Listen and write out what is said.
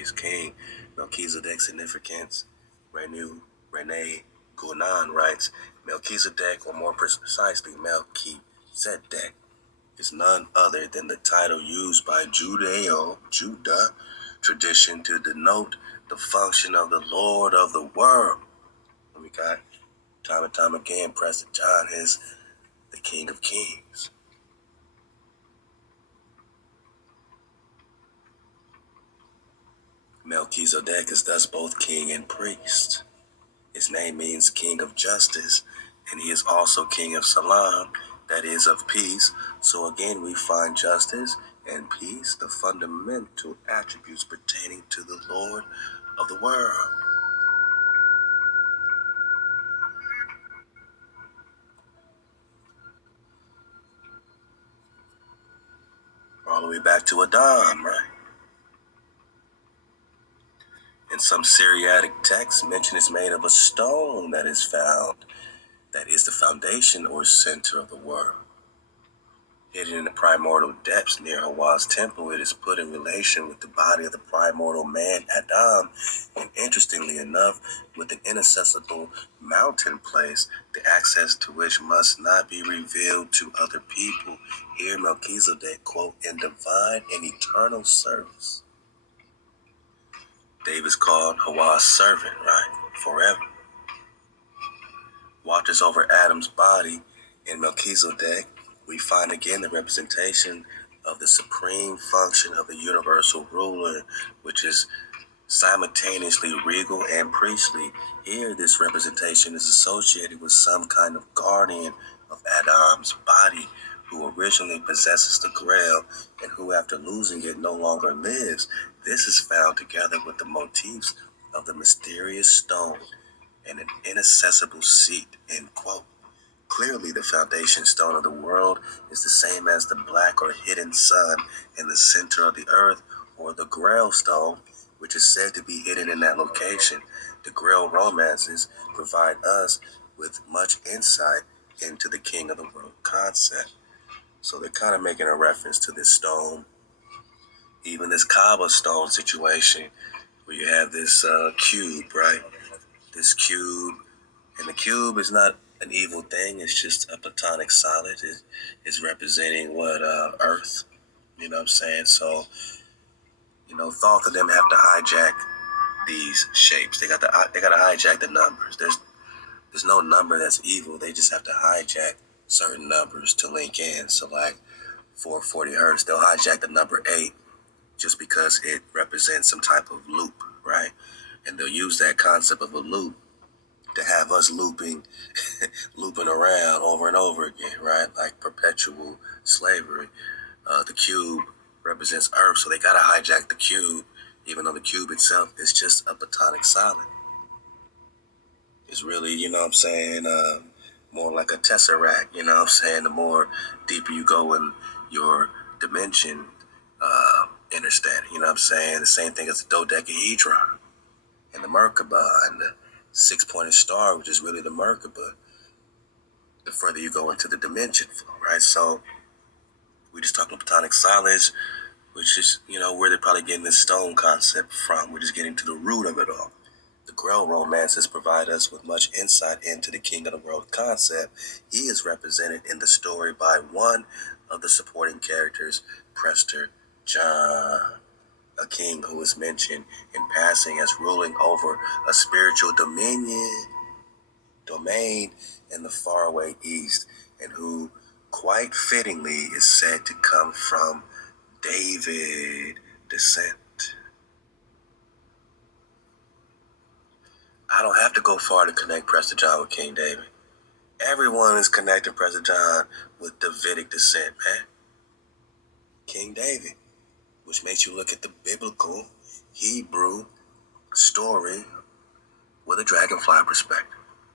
glorious king. Melchizedek's significance, Rene Gunan writes, Melchizedek, or more precisely Melchizedek, is none other than the title used by Judah tradition to denote the function of the Lord of the world. And we got time and time again, Prester John is the King of Kings. Melchizedek is thus both king and priest. His name means King of Justice, and he is also King of Salam, that is, of peace. So again, we find justice and peace, the fundamental attributes pertaining to the Lord of the world. All the way back to Adam, right? In some Syriac texts, mention is made of a stone that is found, that is the foundation or center of the world. Hidden in the primordial depths near HaWah's temple, it is put in relation with the body of the primordial man Adam, and interestingly enough, with an inaccessible mountain place, the access to which must not be revealed to other people. Here Melchizedek, quote, in divine and eternal service. David's called HaWah's servant, right? Forever. Watches over Adam's body. In Melchizedek, we find again the representation of the supreme function of the universal ruler, which is simultaneously regal and priestly. Here, this representation is associated with some kind of guardian of Adam's body, who originally possesses the grail and who, after losing it, no longer lives. This is found together with the motifs of the mysterious stone and an inaccessible seat, end quote. Clearly, the foundation stone of the world is the same as the black or hidden sun in the center of the earth, or the Grail stone, which is said to be hidden in that location. The Grail romances provide us with much insight into the King of the World concept. So they're kind of making a reference to this stone. Even this Kaaba stone situation, where you have this cube, right? This cube, and the cube is not an evil thing. It's just a platonic solid. It's representing what Earth. You know what I'm saying? So, thought of them have to hijack these shapes. They got to hijack the numbers. There's no number that's evil. They just have to hijack certain numbers to link in. So like 440 hertz, they'll hijack the number 8 just because it represents some type of loop, right? And they'll use that concept of a loop to have us looping around over and over again, right? Like perpetual slavery. The cube represents Earth, so they got to hijack the cube, even though the cube itself is just a platonic solid. It's really, more like a tesseract, the more deeper you go in your dimension understanding, the same thing as the dodecahedron and the Merkaba and the six-pointed star, which is really the Merkaba, the further you go into the dimension flow, right? So we just talking platonic solids, which is, where they're probably getting this stone concept from. We're just getting to the root of it all. The Grail romances provide us with much insight into the King of the World concept. He is represented in the story by one of the supporting characters, Prester John, a king who is mentioned in passing as ruling over a spiritual domain in the faraway east, and who quite fittingly is said to come from David descent. I don't have to go far to connect Prester John with King David. Everyone is connecting Prester John with Davidic descent, man. King David, which makes you look at the biblical Hebrew story with a dragonfly perspective.